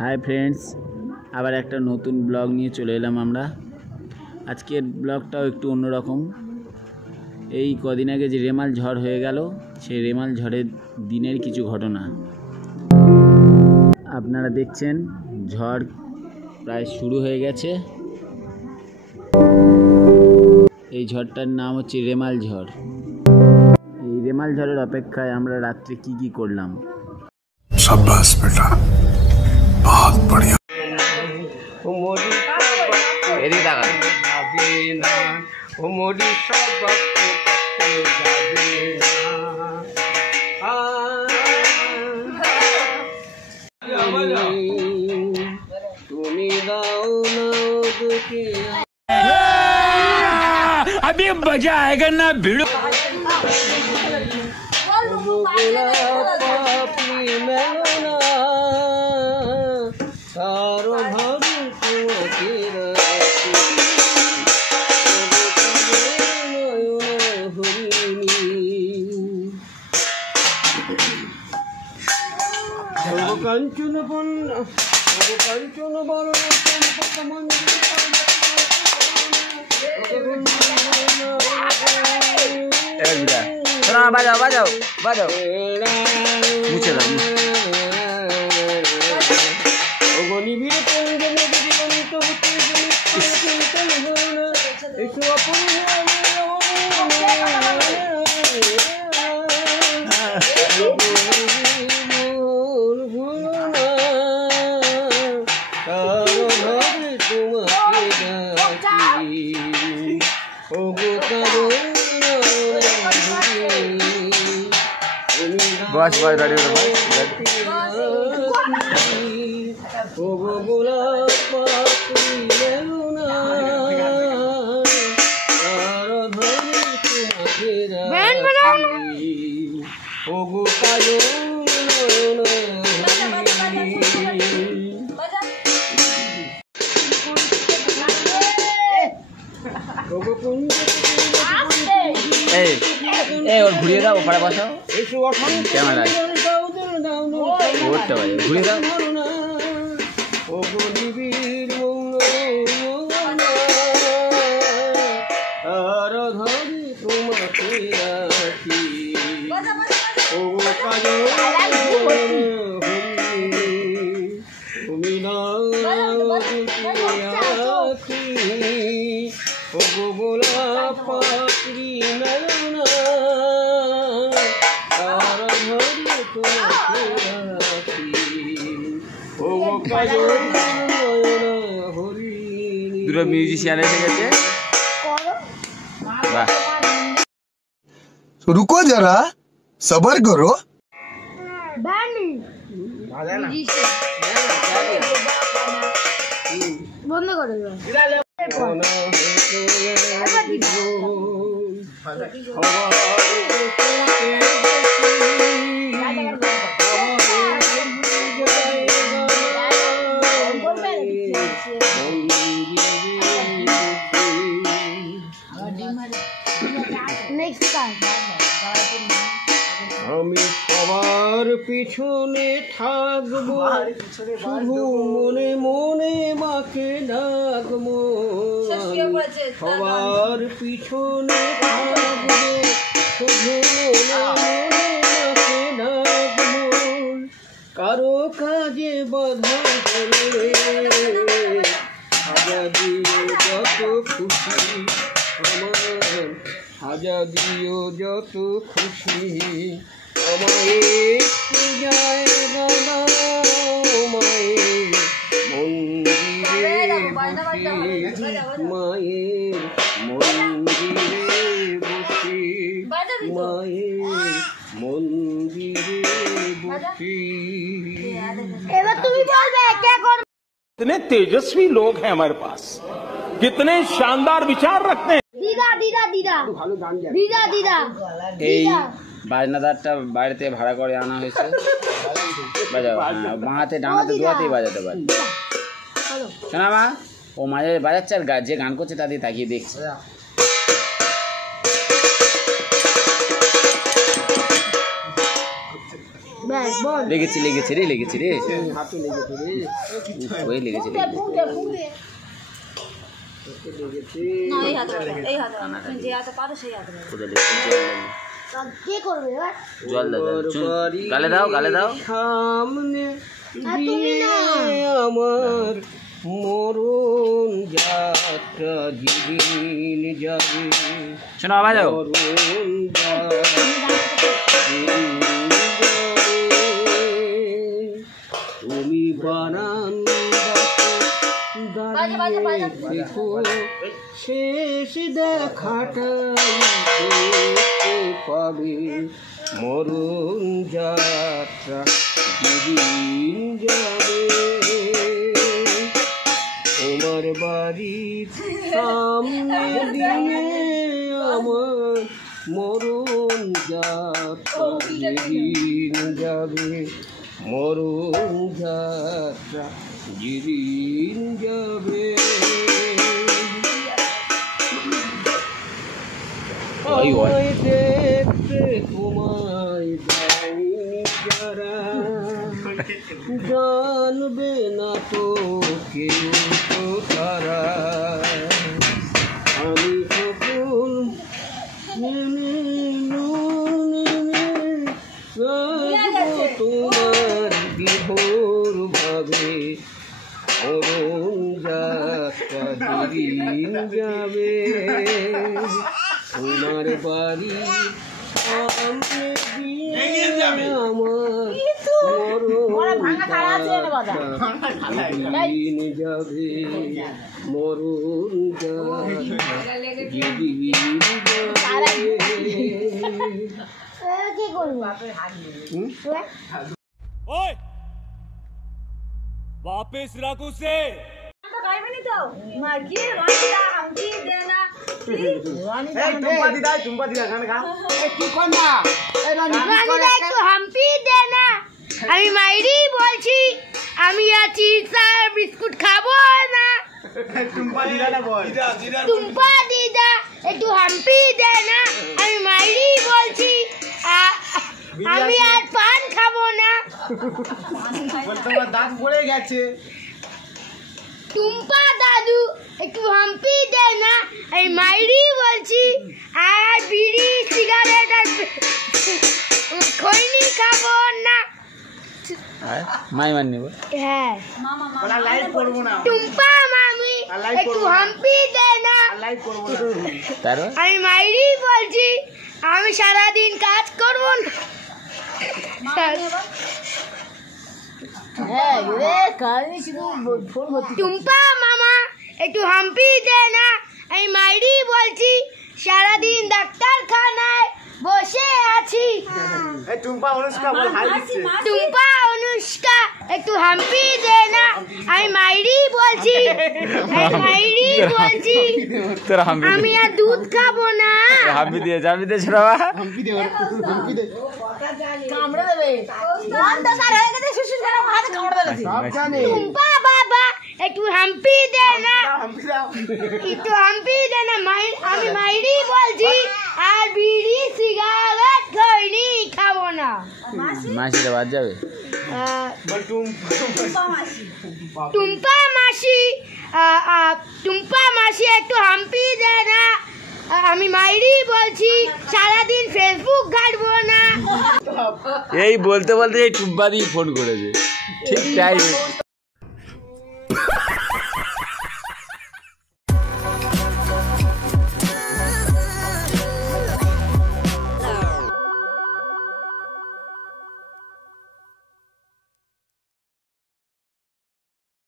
Hi friends আবার একটা নতুন ব্লগ নিয়ে চলে এলাম আমরা। আজকের ব্লগটাও একটু অন্যরকম। এই কদিন আগে যে রেমাল ঝড় হয়ে গেল, সেই রেমাল ঝড়ের দিনের কিছু ঘটনা আপনারা দেখছেন। ঝড় প্রায় শুরু হয়ে গেছে। এই ঝড়টার নাম হচ্ছে রেমাল ঝড়। এই রেমাল ঝড়ের অপেক্ষায় আমরা রাত্রে কি করলাম। शाबाश बेटा, बहुत बढ़िया। अभी मजा आएगा ना भिड़ो। बाजाओ बाजाओ बाजाओ मुझे बस बस रेडी हो और घुरिए दाओ ऊपर बसाओ कैमरा उठते भाई घुरिए दाओ দুটো মিউজিশিয়ান এসে গেছে। रुको जरा सबर करो। বন্ধ করে আমি সবার পিছনে থাকবো, শুধু মনে মনে মাকে ডাকবো। সবার পিছনে থাকবো, শুধু মনে মনে মাকে ডাকবো। কারো কাজে বাধা হলে সাজা দিও যত খুশি আমার, সাজা দিও যত খুশি আমায় জায়গা দাও মায়ের মন্দিরে বসে, মায়ের মন্দিরে বসে, মায়ের মন্দিরে বসে। এবার তুমি বলবে কে করবে। कितने तेजस्वी लोग हैं हमारे पास, कितने शानदार विचार रखते हैं। দিদা দিদা দিদা দিদা দিদা এই বাজনাদারটা বাইরে থেকে ভাড়া করে আনা হয়েছে। বাজাও, বাঁ হাতে ডান হাতে দু হাতেই বাজাতে পারে। শোনা মা, ও মাঝে বাজাচ্ছে আর যে গান করছে তাদের তাকিয়ে দেখছে। ব্যাস বল লেগেছে রে হাতে লেগেছে রে ওই লেগেছে রে। না এই হাতে তুমি যে হাতে পারো সেই হাতে কোথায় লেগেছে? কে করবে এবার জল দাও গালে দাও সামনে তুমি না আমার মরণ যাত্রা যেদিন যাবে শোনো আওয়াজ দাও। মরণ যাত্রা যেদিন যাবে, তুমি দাঁড়িয়ে দেখো শেষ দেখাটাই দেখতে পাবে মরণ যাত্রা যেদিন যাবে তোমার বাড়ির সামনে দিনে আমার মরণ যাত্রা যেদিন যাবে মরণ যাত্রা যেদিন যাবে আমায় দেখতে তোমায় দেয়নি যারা জানবে না তো কেউ তো তারা আমি কখন তোমার বিভোর ভাবে মরণ যাত্রা যেদিন যাবে তোমার বাড়ি সামনে দিয়ে আমার মরণ যাত্রা যেদিন যাবে মরণ যাত্রা যেদিন যাবে কি করবো ओए वापस रख उसे হাম্পি দে না আমি মাইরি বলছি আমি আছি স্যার বিস্কুট খাবো না টুম্পা দিদা একটু হাম্পি দে না আমি মাইরি বলছি আমি আর পান খাবো না টুম্পা দাদু একটু হাম্পি দে না আমি মাইরি বলছি আর বিড়ি সিগারেট আর খৈনি খাবো না মাই মাননি হ্যাঁ টুম্পা মামি একটু হাম্পি দে না তারপর আমি মাইরি বলছি আমি সারাদিন কাজ করবো না টুম্পা মামা একটু হাম্পি দে না আমি মাইরি বলছি সারাদিন ডাক্তারখানায় বসে আছি টুম্পা অনুষ্কা একটু হাম্পি দে না আমি মাইরি বলছি তোরা হাম্পি আমি আর দুধ খাবো না হাম্পি দিয়ে বাবা কামড়ে দেবে টুম্পা বাবা একটু হাম্পি দে না আমি মাইরি বলছি আর বিড়ি সিগারেট খৈনি খাবো না মাসিটা বাদ যাবে টুম্পা মাসি একটু হাম্পি দে না আমি মাইরি বলছি সারাদিন ফেসবুক ঘাটবো না এই বলতে এই টুম্পা দিয়ে ফোন করেছে ঠিক টাইম